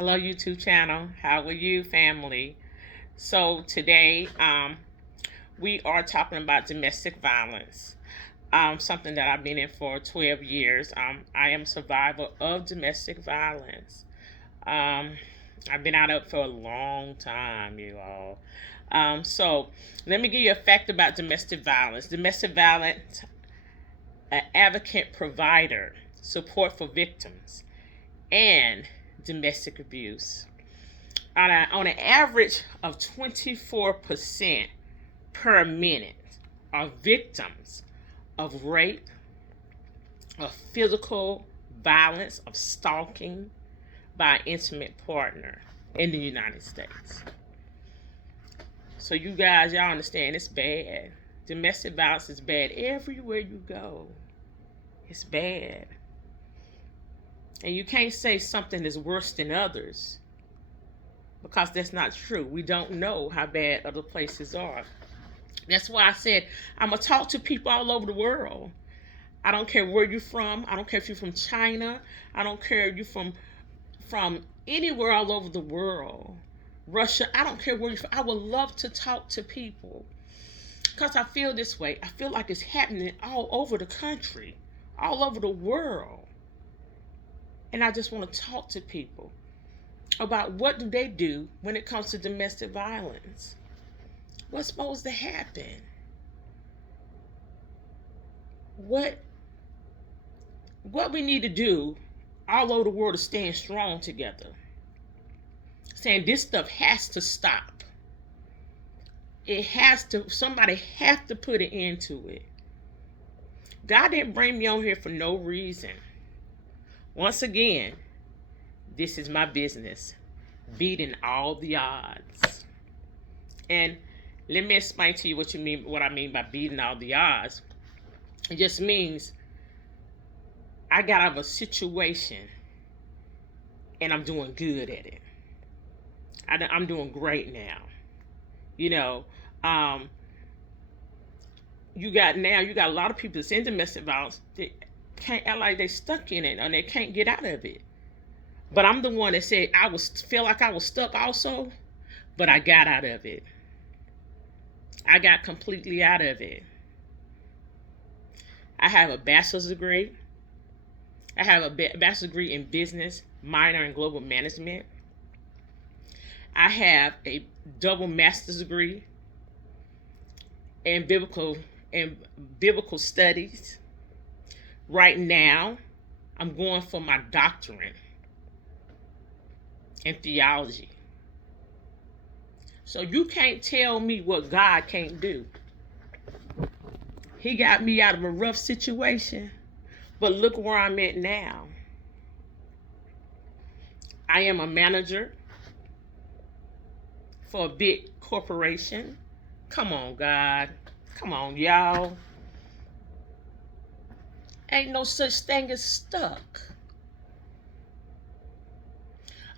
Hello, YouTube channel. How are you, family? So today, we are talking about domestic violence. Something that I've been in for 12 years. I am a survivor of domestic violence. Um, I've been out of it for a long time, you all. So let me give you a fact about domestic violence. Domestic violence, an advocate provider, support for victims, and domestic abuse. On an average of 24% per minute are victims of rape, of physical violence, of stalking by an intimate partner in the United States. So you guys, y'all understand it's bad. Domestic violence is bad everywhere you go. It's bad. And you can't say something is worse than others, because that's not true. We don't know how bad other places are. That's why I said I'm going to talk to people all over the world. I don't care where you're from. I don't care if you're from China. I don't care if you're from anywhere all over the world. Russia. I don't care where you're from. I would love to talk to people, because I feel this way. I feel like it's happening all over the country, all over the world. And I just want to talk to people about what do they do when it comes to domestic violence. What's supposed to happen? What we need to do all over the world is stand strong together, saying this stuff has to stop. It has to. Somebody have to put an end to it. God didn't bring me on here for no reason. Once again, this is my business, beating all the odds. And let me explain to you what I mean by beating all the odds. It just means I got out of a situation and I'm doing good at it. I'm doing great now. You know, you got a lot of people that's in domestic violence that can't act like they stuck in it and they can't get out of it. But I'm the one that said feel like I was stuck also, but I got out of it. I got completely out of it. I have a bachelor's degree. I have a bachelor's degree in business, minor in global management. I have a double master's degree in biblical studies. Right now, I'm going for my doctorate in theology. So you can't tell me what God can't do. He got me out of a rough situation, but look where I'm at now. I am a manager for a big corporation. Come on, God. Come on, y'all. Ain't no such thing as stuck.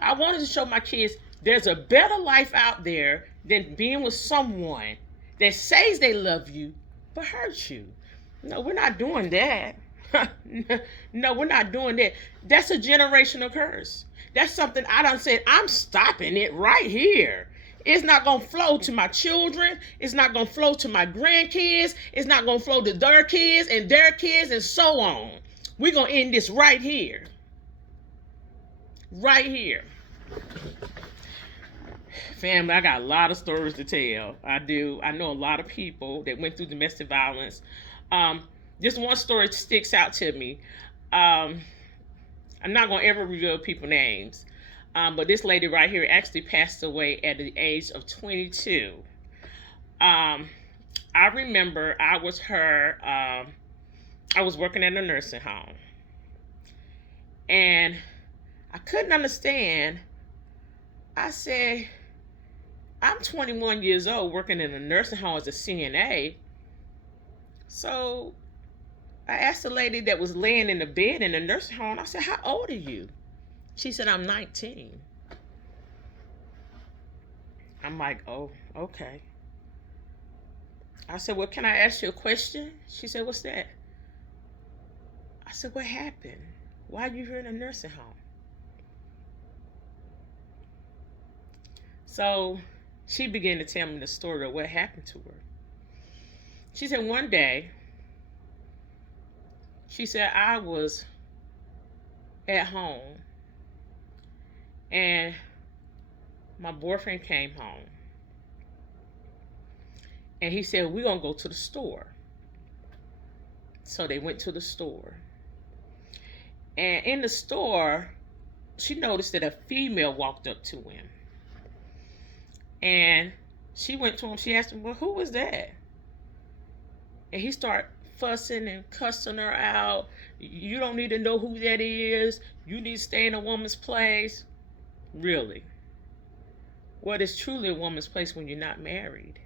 I wanted to show my kids there's a better life out there than being with someone that says they love you but hurts you. No, we're not doing that. No, we're not doing that. That's a generational curse. That's something I done said, I'm stopping it right here. It's not going to flow to my children. It's not going to flow to my grandkids. It's not going to flow to their kids and so on. We're going to end this right here. Right here. Family, I got a lot of stories to tell. I do. I know a lot of people that went through domestic violence. This one story sticks out to me. I'm not going to ever reveal people's names. But this lady right here actually passed away at the age of 22. I remember I was working at a nursing home. And I couldn't understand. I said, I'm 21 years old working in a nursing home as a CNA. So I asked the lady that was laying in the bed in the nursing home, I said, how old are you? She said, I'm 19. I'm like, oh, okay. I said, well, can I ask you a question? She said, what's that? I said, what happened? Why are you here in a nursing home? So she began to tell me the story of what happened to her. She said one day, she said, I was at home and my boyfriend came home and he said, we're going to go to the store. So they went to the store. And in the store, she noticed that a female walked up to him. And she went to him, she asked him, well, who was that? And he started fussing and cussing her out. You don't need to know who that is. You need to stay in a woman's place. Really? What is truly a woman's place when you're not married?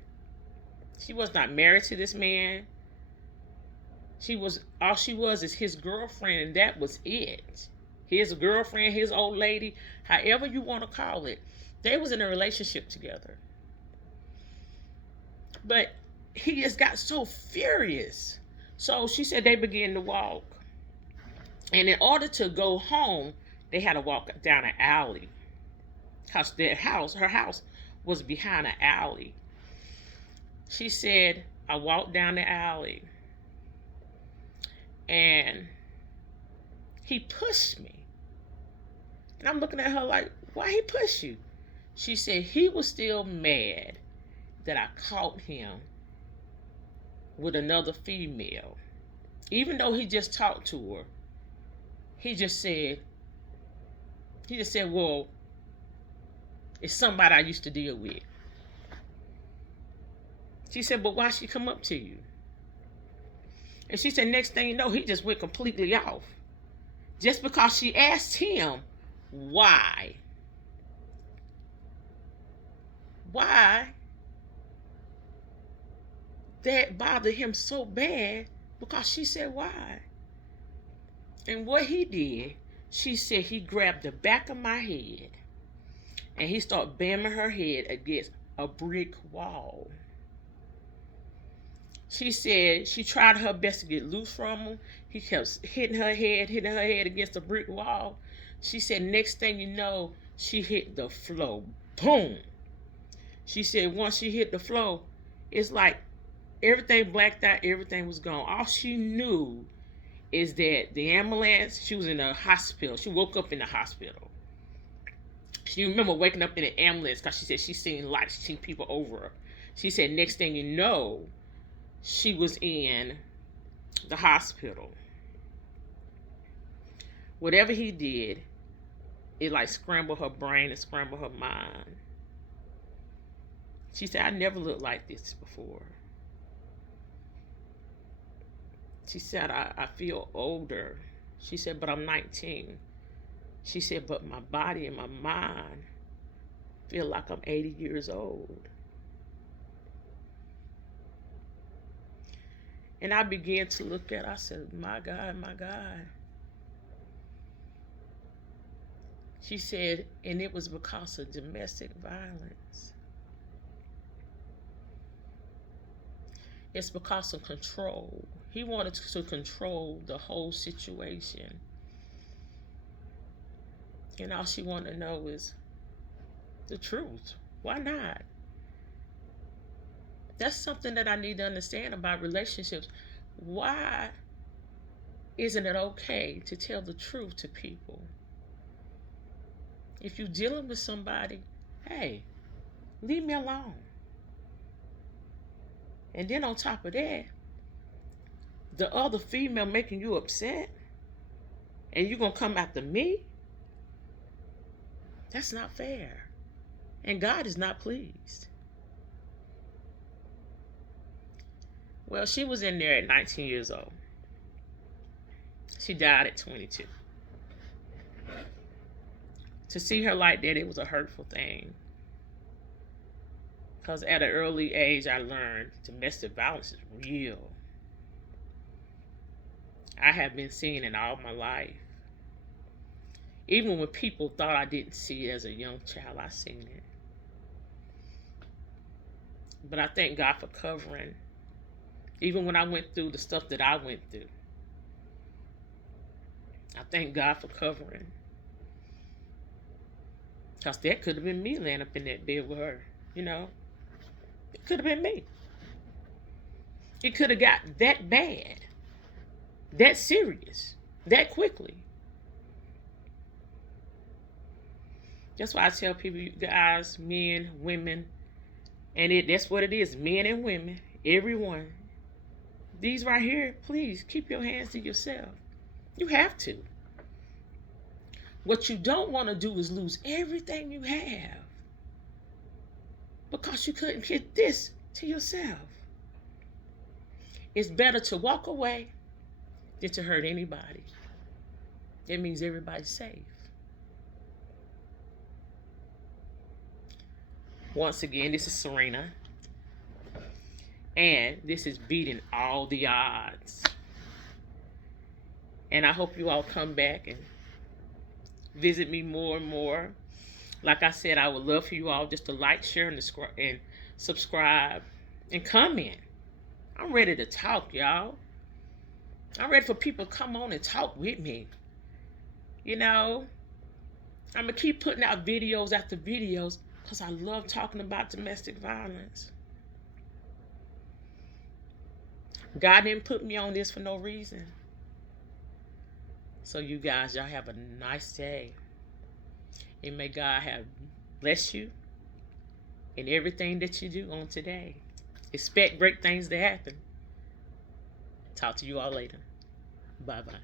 She was not married to this man. All she was is his girlfriend, and that was it. His girlfriend, his old lady, however you want to call it. They was in a relationship together. But he just got so furious. So she said they began to walk. And in order to go home, they had to walk down an alley. Because her house was behind an alley. She said, I walked down the alley and he pushed me. And I'm looking at her like, why he push you? She said he was still mad that I caught him with another female. Even though he just talked to her, he just said, well, it's somebody I used to deal with. She said, but why she come up to you? And she said, next thing you know, he just went completely off. Just because she asked him why. Why that bothered him so bad, because she said why. And what he did, she said he grabbed the back of my head and he started banging her head against a brick wall. She said she tried her best to get loose from him. He kept hitting her head against a brick wall. She said next thing you know, she hit the floor. Boom. She said once she hit the floor, it's like everything blacked out, everything was gone. All she knew is that the ambulance, she was in a hospital. She woke up in the hospital. She remember waking up in the ambulance because she said she seen lights, she seen people over her. She said next thing you know, she was in the hospital. Whatever he did, it like scrambled her brain and scrambled her mind. She said, I never looked like this before. She said, I feel older. She said, but I'm 19. She said, but my body and my mind feel like I'm 80 years old. And I began to look at her. I said, my God, my God. She said, and it was because of domestic violence. It's because of control. He wanted to control the whole situation. And all she wanted to know is the truth. Why not? That's something that I need to understand about relationships. Why isn't it okay to tell the truth to people? If you're dealing with somebody, hey, leave me alone. And then on top of that, the other female making you upset, and you're going to come after me? That's not fair. And God is not pleased. Well, she was in there at 19 years old. She died at 22. To see her like that, it was a hurtful thing. Because at an early age, I learned domestic violence is real. I have been seeing it all my life. Even when people thought I didn't see it as a young child, I seen it. But I thank God for covering. Even when I went through the stuff that I went through, I thank God for covering. Because that could have been me laying up in that bed with her. You know, it could have been me. It could have got that bad, that serious, that quickly. That's why I tell people, you guys, men, women, and that's what it is, men and women, everyone. These right here, please keep your hands to yourself. You have to. What you don't want to do is lose everything you have because you couldn't get this to yourself. It's better to walk away than to hurt anybody. That means everybody's safe. Once again, this is Serena. And this is beating all the odds. And I hope you all come back and visit me more and more. Like I said, I would love for you all just to like, share, and subscribe and comment. I'm ready to talk, y'all. I'm ready for people to come on and talk with me. You know, I'm going to keep putting out videos after videos because I love talking about domestic violence. God didn't put me on this for no reason. So you guys, y'all have a nice day. And may God have bless you in everything that you do on today. Expect great things to happen. Talk to you all later. Bye-bye.